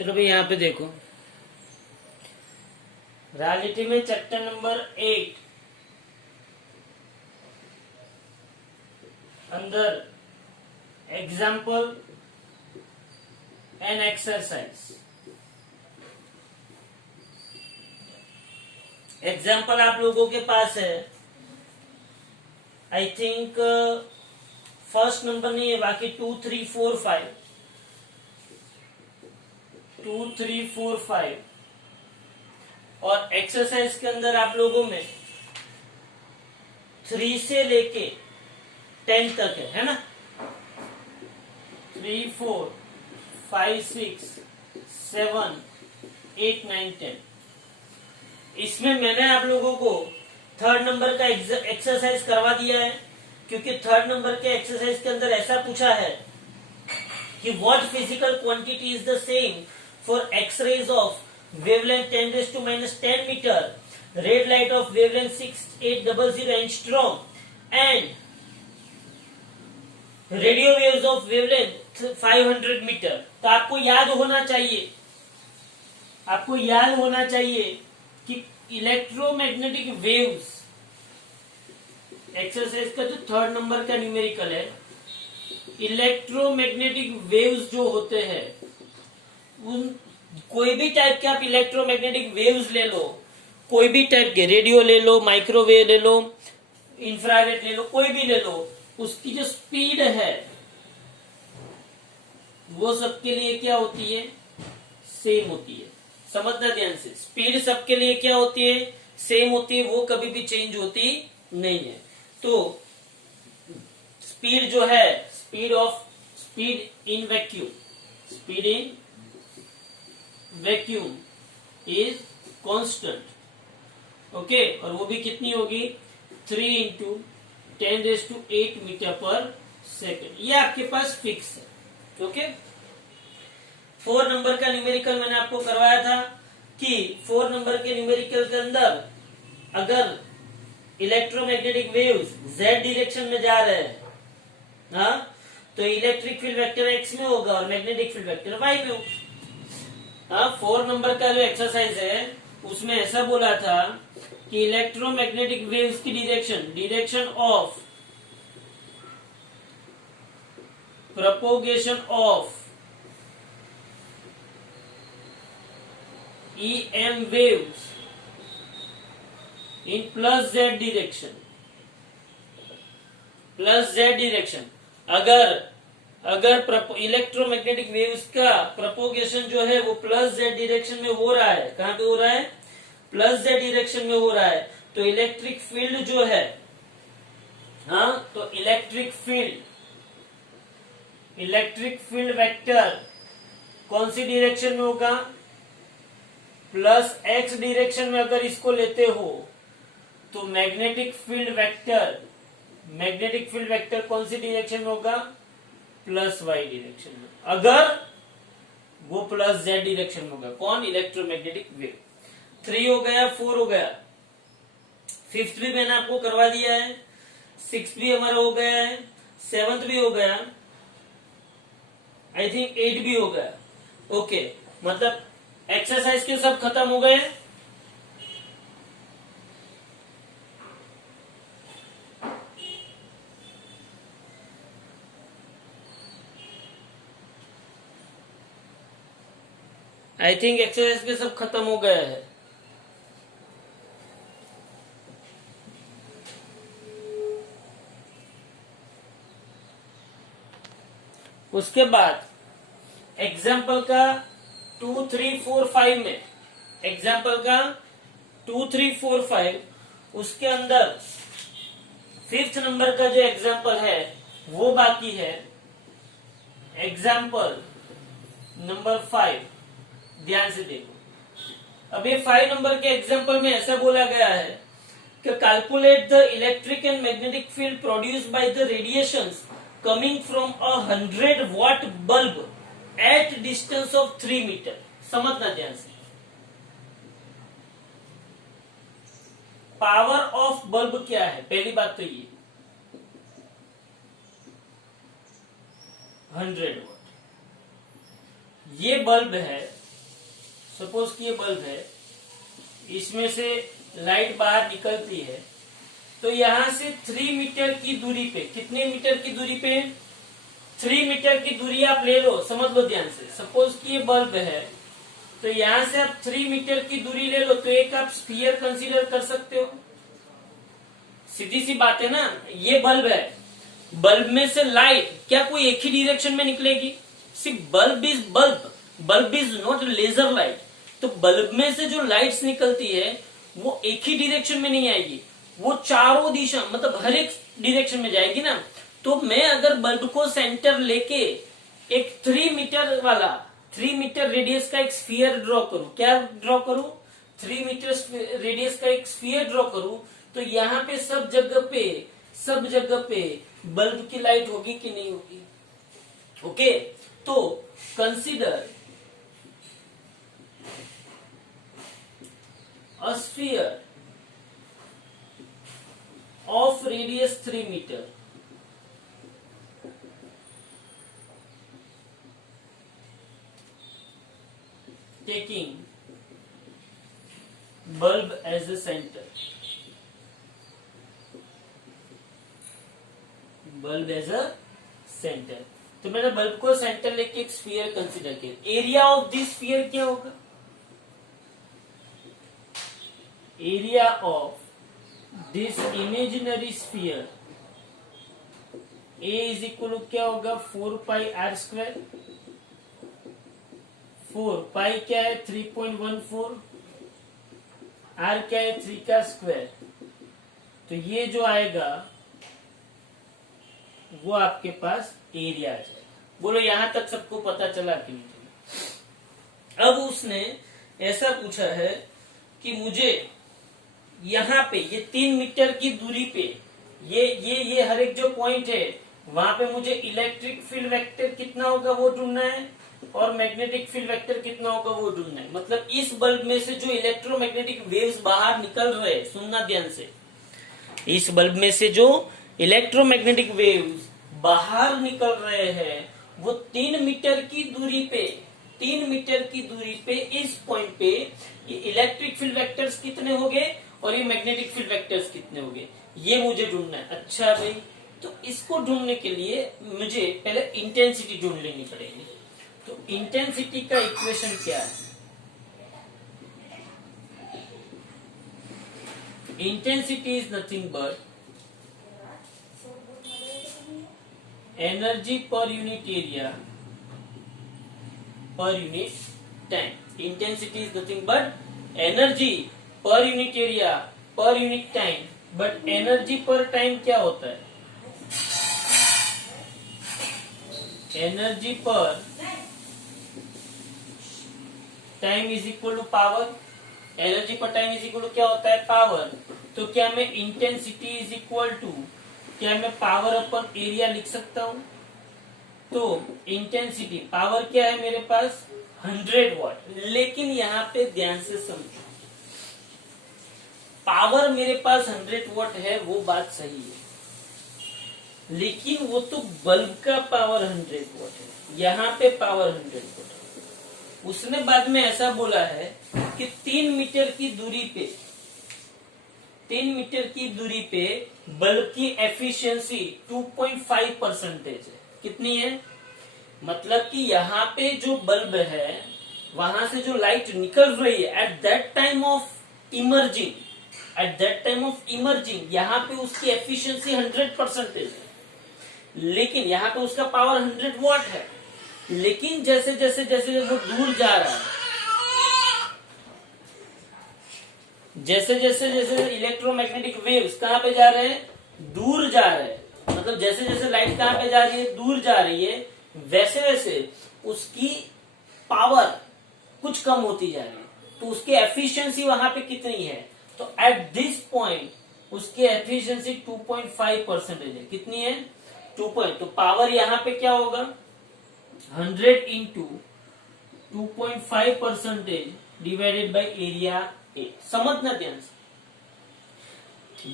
चलो भाई यहाँ पे देखो, रियलिटी में चैप्टर नंबर 8 अंदर एग्जाम्पल एंड एक्सरसाइज। एग्जाम्पल आप लोगों के पास है, आई थिंक फर्स्ट नंबर नहीं है, बाकी 2, 3, 4, 5, 2, 3, 4, 5 और एक्सरसाइज के अंदर आप लोगों में 3 से लेके 10 तक है ना। 3, 4, 5, 6, 7, 8, 9, 10। इसमें मैंने आप लोगों को थर्ड नंबर का एक्सरसाइज करवा दिया है, क्योंकि थर्ड नंबर के एक्सरसाइज के अंदर ऐसा पूछा है कि what physical quantity is the same for X-rays of wavelength 10⁻⁻10 meter, red light of wavelength 6800 angstrom and radio waves of wavelength 500 metre. तो आपको याद होना चाहिए कि इलेक्ट्रोमैग्नेटिक वेव्स, एक्सरसाइज का जो थर्ड नंबर का न्यूमेरिकल है, इलेक्ट्रोमैग्नेटिक वेव्स जो होते हैं, उन कोई भी टाइप के आप इलेक्ट्रोमैग्नेटिक वेव्स ले लो, कोई भी टाइप के, रेडियो ले लो, माइक्रोवेव ले लो, इंफ्रारेड ले लो, कोई भी ले लो, उसकी जो स्पीड है वो सबके लिए क्या होती है, सेम होती है। समझना ध्यान से, स्पीड सबके लिए क्या होती है, सेम होती है, वो कभी भी चेंज होती नहीं है। तो स्पीड जो है, speed in vacuum is constant. Okay, और वो भी कितनी होगी, 3 × 10⁸ मीटर पर सेकेंड। ये आपके पास फिक्स है। ओके, 4 नंबर का न्यूमेरिकल मैंने आपको करवाया था कि 4 नंबर के न्यूमेरिकल के अंदर अगर इलेक्ट्रोमैग्नेटिक वेव्स z डायरेक्शन में जा रहे हैं, हाँ, तो इलेक्ट्रिक फील्ड वेक्टर x में होगा और मैग्नेटिक फील्ड वेक्टर y में होगा। हाँ, 4 नंबर का जो एक्सरसाइज है उसमें ऐसा बोला था कि इलेक्ट्रोमैग्नेटिक वेव्स की direction of propagation of EM waves in +z direction. अगर इलेक्ट्रोमैग्नेटिक वेव्स का प्रोपोगेशन जो है वो +z डायरेक्शन में हो रहा है, कहां पे हो रहा है, +z डायरेक्शन में हो रहा है, तो इलेक्ट्रिक फील्ड जो है, हाँ, तो इलेक्ट्रिक फील्ड वेक्टर कौन सी डायरेक्शन में होगा, +x डायरेक्शन में अगर इसको लेते हो तो मैग्नेटिक फील्ड वेक्टर कौन सी डायरेक्शन में होगा, +y डायरेक्शन में, अगर वो +z डायरेक्शन में होगा। कौन, इलेक्ट्रोमैग्नेटिक वेव। 3 हो गया, 4 हो गया, 5th भी मैंने आपको करवा दिया है, 6th भी हमारा हो गया है, 7th भी हो गया, आई थिंक 8 भी हो गया। ओके, मतलब एक्सरसाइज के सब खत्म हो गए। आई थिंक एक्सरसाइज के सब खत्म हो गए हैं। उसके बाद एग्जाम्पल का 2, 3, 4, 5 में, एग्जाम्पल का 2, 3, 4, 5, उसके अंदर 5th नंबर का जो एग्जाम्पल है वो बाकी है। एग्जाम्पल नंबर 5, ध्यान से देखो। अब ये 5 नंबर के एग्जाम्पल में ऐसा बोला गया है कि calculate the electric and magnetic field produced by the radiations coming from 100 watt bulb at distance of 3 metre. समझना ध्यान से, पावर ऑफ बल्ब क्या है, पहली बात तो ये 100 वाट। ये बल्ब है सपोज कि ये बल्ब है, इसमें से लाइट बाहर निकलती है, तो यहां से 3 मीटर की दूरी पे, कितने मीटर की दूरी पे, 3 मीटर की दूरी आप ले लो, समझ लो ध्यान से। सपोज कि ये बल्ब है, तो यहां से आप 3 मीटर की दूरी ले लो, तो एक आप स्फीयर कंसीडर कर सकते हो। सीधी सी बात है ना, ये बल्ब है, बल्ब में से लाइट क्या कोई एक ही डायरेक्शन में निकलेगी? सिर्फ bulb is not laser light. तो बल्ब में से जो लाइट्स निकलती है वो एक ही डायरेक्शन में नहीं आएगी, वो चारों दिशा मतलब हर एक डायरेक्शन में जाएगी ना। तो मैं अगर बल्ब को सेंटर लेके एक 3 मीटर वाला, 3 मीटर रेडियस का एक स्फीयर ड्रॉ करूं, क्या ड्रॉ करूं? 3 मीटर रेडियस का एक स्फीयर ड्रॉ करूं, तो यहाँ पे सब जगह पे बल्ब की लाइट होगी कि नहीं होगी? ओके, तो consider a sphere of radius 3 meter taking bulb as a center. Bulb as a centre, तो मैंने बल्ब को सेंटर लेके एक स्फीयर कंसीडर किया। एरिया ऑफ दिस स्फीयर क्या होगा? Area of this imaginary sphere A is equal to क्या होगा? 4 पाई आर स्क्वायर। 4 पाई क्या है? 3.14, आर क्या है? 3 का स्क्वायर। तो ये जो आएगा वो आपके पास एरिया आ जाएगा। बोलो यहां तक सबको पता चला कि नहीं? अब उसने ऐसा पूछा है कि मुझे यहां पे ये 3 मीटर की दूरी पे ये हर एक जो पॉइंट है वहां पे मुझे इलेक्ट्रिक फील्ड वेक्टर कितना होगा वो ढूंढना है, और मैग्नेटिक फील्ड वेक्टर कितना होगा वो ढूंढना है। मतलब इस बल्ब में से जो इलेक्ट्रोमैग्नेटिक वेव्स बाहर निकल रहे हैं, सुनना ध्यान से, इस बल्ब में से जो इलेक्ट्रोमैग्नेटिक वेव्स बाहर निकल रहे हैं वो 3 मीटर की दूरी पे, 3 मीटर की दूरी पे इस पॉइंट पे ये इलेक्ट्रिक फील्ड वेक्टर्स कितने होंगे और ये मैग्नेटिक फील्ड वेक्टर्स कितने होंगे, ये मुझे ढूंढना है। अच्छा भाई, तो इसको ढूंढने के लिए मुझे पहले इंटेंसिटी ढूंढ लेनी पड़ेगी। तो इंटेंसिटी का इक्वेशन क्या है? Intensity is nothing but energy per unit area per unit time. Intensity is nothing but energy per unit area per unit time, but energy per time क्या होता है? Energy per time is equal to power. Energy per time is equal to क्या होता है? Power. तो क्या मैं intensity is equal to, क्या मैं पावर अपन एरिया लिख सकता हूं? तो इंटेंसिटी पावर क्या है मेरे पास? 100 वॉट। लेकिन यहाँ पे ध्यान से समझो, पावर मेरे पास 100 वॉट है, वो बात सही है, लेकिन वो तो बल्ब का पावर 100 वॉट है, यहाँ पे पावर 100 वॉट है। उसने बाद में ऐसा बोला है कि 3 मीटर की दूरी पे, 3 मीटर की दूरी पे बल्ब की एफिशिएंसी 2.5% है। कितनी है? मतलब कि यहाँ पे जो बल्ब है वहां से जो लाइट निकल रही है at that time of emerging, यहाँ पे उसकी एफिशिएंसी 100% है, लेकिन यहाँ पे उसका पावर 100 वॉट है। लेकिन जैसे जैसे जैसे वो दूर जा रहा है, जैसे जैसे जैसे इलेक्ट्रोमैग्नेटिक वेव्स कहाँ पे जा रहे हैं? दूर जा रहे हैं। मतलब जैसे जैसे लाइट कहाँ पे जा रही है? दूर जा रही है। वैसे वैसे उसकी पावर कुछ कम होती जा रही है। तो उसकी एफिशिएंसी वहां पे कितनी है? तो एट दिस पॉइंट उसकी एफिशिएंसी 2.5% है। कितनी है? 2 पॉइंट। तो पावर यहाँ पे क्या होगा? 100 into 2.5% divided by area A. समझना ध्यान से।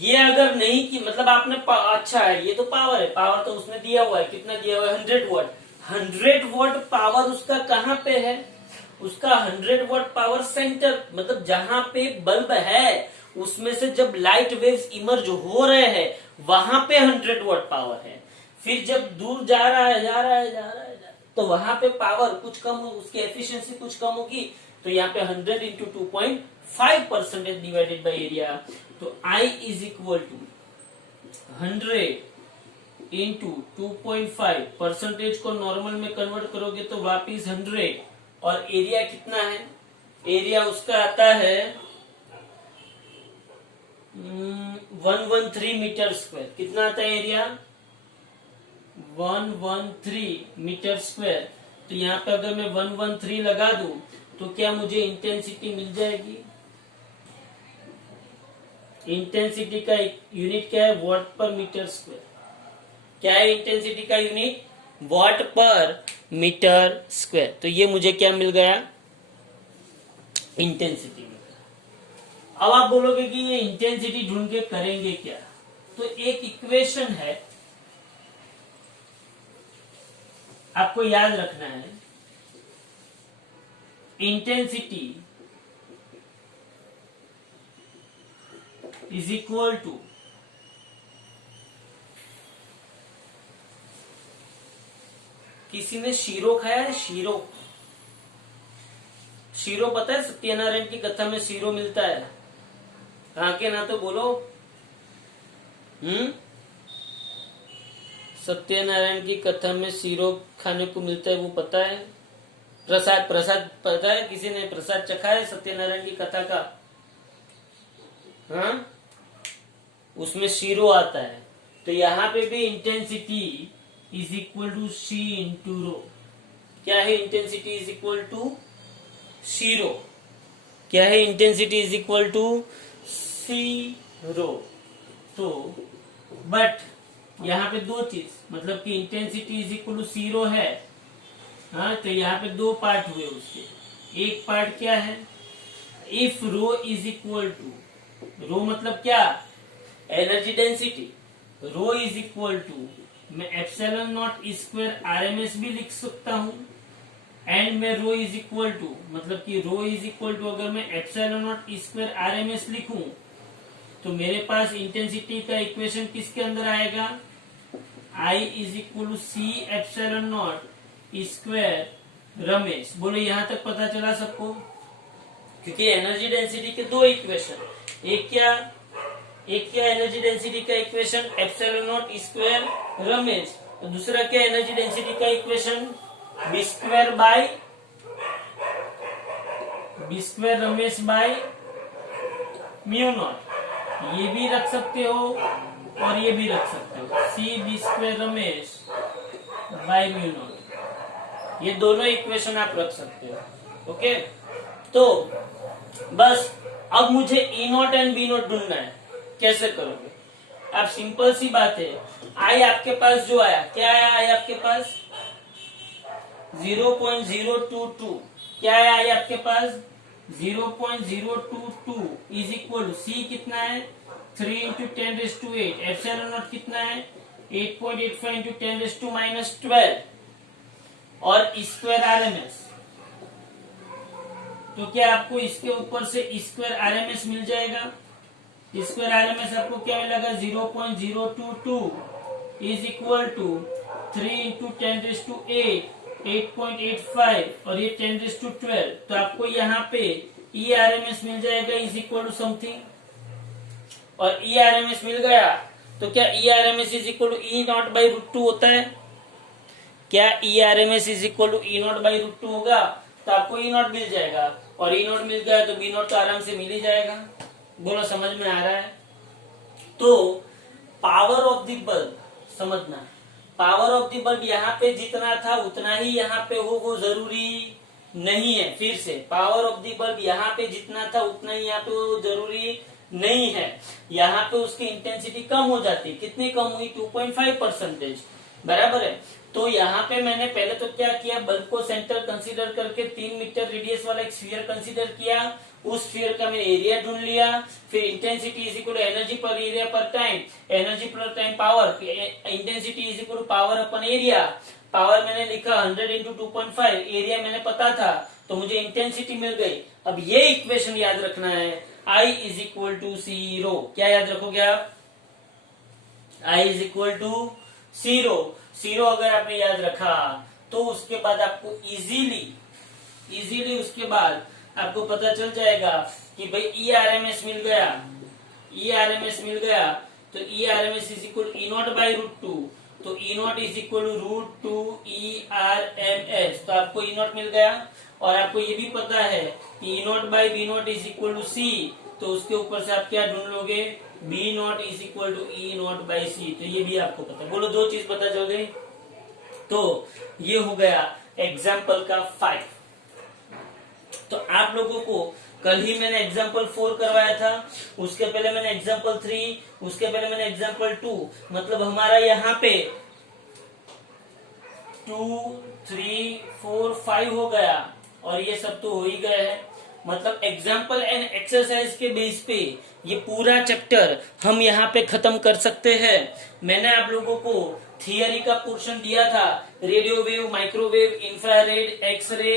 ये अगर नहीं कि मतलब आपने अच्छा है, ये तो पावर है, पावर तो उसने दिया हुआ है, कितना दिया हुआ है? 100 वॉट। 100 वॉट पावर उसका कहां पे है? उसका 100 वॉट पावर सेंटर, मतलब जहां पे बल्ब है उसमें से जब लाइट वेव्स इमर्ज हो रहे हैं वहां पे 100 वॉट पावर है। फिर जब दूर जा रहा है तो वहां पे पावर कुछ कम, उसकी एफिशिएंसी कुछ कम होगी। तो यहाँ पे 100 इंटू 2.5% डिवाइडेड बाई एरिया। तो I is equal to 100 into 2.5%। को नॉर्मल में कन्वर्ट करोगे तो वापिस 100, और एरिया कितना है, एरिया उसका आता है 113 मीटर स्क्वायर। कितना आता है एरिया, 113 मीटर स्क्वायर। तो यहाँ पे अगर मैं 113 लगा दूं तो क्या मुझे इंटेंसिटी मिल जाएगी। इंटेंसिटी का यूनिट क्या है, वॉट पर मीटर स्क्वायर। क्या है इंटेंसिटी का यूनिट, वॉट पर मीटर स्क्वायर। तो ये मुझे क्या मिल गया, इंटेंसिटी मिल गया। अब आप बोलोगे कि ये इंटेंसिटी ढूंढ के करेंगे क्या। तो एक इक्वेशन है, आपको याद रखना है, इंटेंसिटी इज इक्वल टू किसी ने शीरो खाया है, शीरो, शीरो पता है, सत्यनारायण की कथा में शीरो मिलता है। कहाँ के ना तो बोलो। सत्यनारायण की कथा में शीरो खाने को मिलता है, वो पता है। प्रसाद, प्रसाद पता है, किसी ने प्रसाद चखा है सत्यनारायण की कथा का। हाँ, उसमें शीरो आता है। तो यहाँ पे भी intensity is equal to c into rho. क्या है intensity is equal to c rho. क्या है intensity is equal to c rho. तो बट यहाँ पे दो चीज, मतलब कि intensity is equal to c rho है। हाँ, तो यहाँ पे दो पार्ट हुए उसके। एक पार्ट क्या है, if rho is equal to, rho मतलब क्या, energy density. Rho is equal to, मैं एप्सिलॉन नॉट स्क्वायर आरएमएस भी लिख सकता हूं। एंड में रो इज इक्वल टू, मतलब कि रो इज इक्वल टू अगर मैं एप्सिलॉन नॉट स्क्वायर आरएमएस लिखूं तो मेरे पास इंटेंसिटी का इक्वेशन किसके अंदर आएगा, I is equal to c epsilon not square rms. बोलो यहां तक पता चला सबको। क्योंकि एनर्जी डेंसिटी के दो इक्वेशन, एक क्या एनर्जी डेंसिटी का equation epsilon not square rms, तो दूसरा क्या एनर्जी डेंसिटी का equation B square rms by mu naught. ये भी रख सकते हो और ये भी रख सकते हो, c B square rms by mu naught. ये दोनों इक्वेशन आप रख सकते हो। ओके, तो बस अब मुझे ई नॉट एंड बी नॉट ढूंढना है। कैसे करोगे आप, सिंपल सी बात है। आई आपके पास जो आया, क्या आया आई आपके पास 0.022। क्या आया आई आपके पास 0.022 इज इक्वल टू सी कितना है 3 इंटू 10⁸। एप्सिलॉन नॉट कितना है 8.85 इंटू 10⁻12 और स्क्वायर आरएमएस। तो क्या आपको इसके ऊपर से स्क्वायर आरएमएस मिल जाएगा। स्क्वायर आरएमएस आपको क्या मिलेगा 0.022 इज इक्वल टू 3 इंटू 10⁸, 8.85 और ये 10⁻12। तो आपको यहाँ पे ई आरएमएस मिल जाएगा इज इक्वल टू समथिंग, और ई आरएमएस मिल गया तो क्या E RMS is equal to E not by √2 होता है। क्या E RMS is equal to E not by √2 होगा, तो आपको ई नॉट मिल जाएगा, और ई नॉट मिल गया तो बी नॉट तो आराम से मिल ही जाएगा। बोलो समझ में आ रहा है। तो पावर ऑफ द बल्ब समझना, पावर ऑफ द बल्ब यहाँ पे जितना था उतना ही यहाँ पे हो वो जरूरी नहीं है। फिर से पावर ऑफ द बल्ब यहाँ पे जितना था उतना ही यहाँ पे वो जरूरी नहीं है। यहाँ पे उसकी इंटेंसिटी कम हो जाती है। कितनी कम हुई 2.5%, बराबर है। तो यहाँ पे मैंने पहले तो क्या किया, बल्ब को सेंटर कंसीडर करके 3 मीटर रेडियस वाला एक स्फीयर कंसीडर किया। उस स्फीयर का मैंने एरिया ढूंढ लिया। फिर intensity is equal to energy per area per time, energy per time power, intensity is equal to power upon area. Power मैंने लिखा 100 इंटू 2.5, एरिया मैंने पता था तो मुझे इंटेंसिटी मिल गई। अब ये इक्वेशन याद रखना है, I इज इक्वल टू 0। क्या याद रखोगे आप? I इज इक्वल टू 0 अगर आपने याद रखा तो उसके बाद आपको इजीली उसके बाद आपको पता चल जाएगा कि भाई ERMS मिल गया, ERMS मिल गया तो ERMS is equal E not by √2, तो E not is equal to √2 ERMS, तो आपको ई नॉट मिल गया। और आपको ये भी पता है कि E not by B not is equal to C, तो उसके ऊपर से आप क्या ढूंढ लोगे? B not is equal to E not by C, तो ये भी आपको पता है। बोलो 2 चीज पता चल गई। तो ये हो गया एग्जाम्पल का 5। तो आप लोगों को कल ही मैंने एग्जाम्पल 4 करवाया था, उसके पहले मैंने एग्जाम्पल 3, उसके पहले मैंने एग्जाम्पल 2, मतलब हमारा यहाँ पे 2, 3, 4, 5 हो गया और ये सब तो हो ही गए हैं। मतलब एग्जाम्पल एंड एक्सरसाइज के बेस पे ये पूरा चैप्टर हम यहाँ पे खत्म कर सकते हैं। मैंने आप लोगों को थियरी का पोर्शन दिया था, radio wave, microwave, infrared, x ray,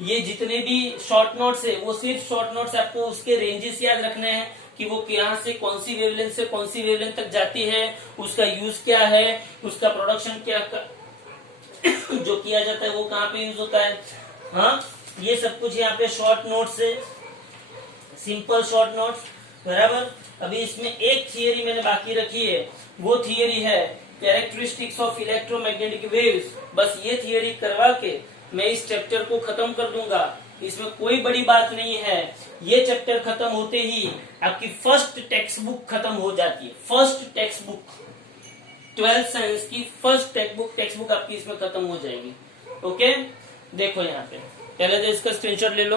ये जितने भी शॉर्ट नोट्स है वो सिर्फ शॉर्ट नोट्स, आपको उसके रेंजेस याद रखने हैं कि वो यहाँ से कौन सी वेवलेंथ से कौन सी वेवलेंथ तक जाती है, उसका यूज क्या है, उसका प्रोडक्शन क्या जो किया जाता है वो कहाँ पे यूज होता है। हाँ, ये सब कुछ यहाँ पे शॉर्ट नोट्स है, सिंपल शॉर्ट नोट्स, बराबर। अभी इसमें एक थियरी मैंने बाकी रखी है, वो थियरी है कैरेक्टरिस्टिक्स ऑफ इलेक्ट्रोमैग्नेटिक वेव्स। बस ये थियरी करवा के मैं इस चैप्टर को खत्म कर दूंगा, इसमें कोई बड़ी बात नहीं है। ये चैप्टर खत्म होते ही आपकी फर्स्ट टेक्स्ट बुक खत्म हो जाती है। First text book 12th science की फर्स्ट टेक्स्ट बुक आपकी इसमें खत्म हो जाएगी। ओके, देखो यहाँ पे पहले तो इसका स्क्रीनशॉट ले लो।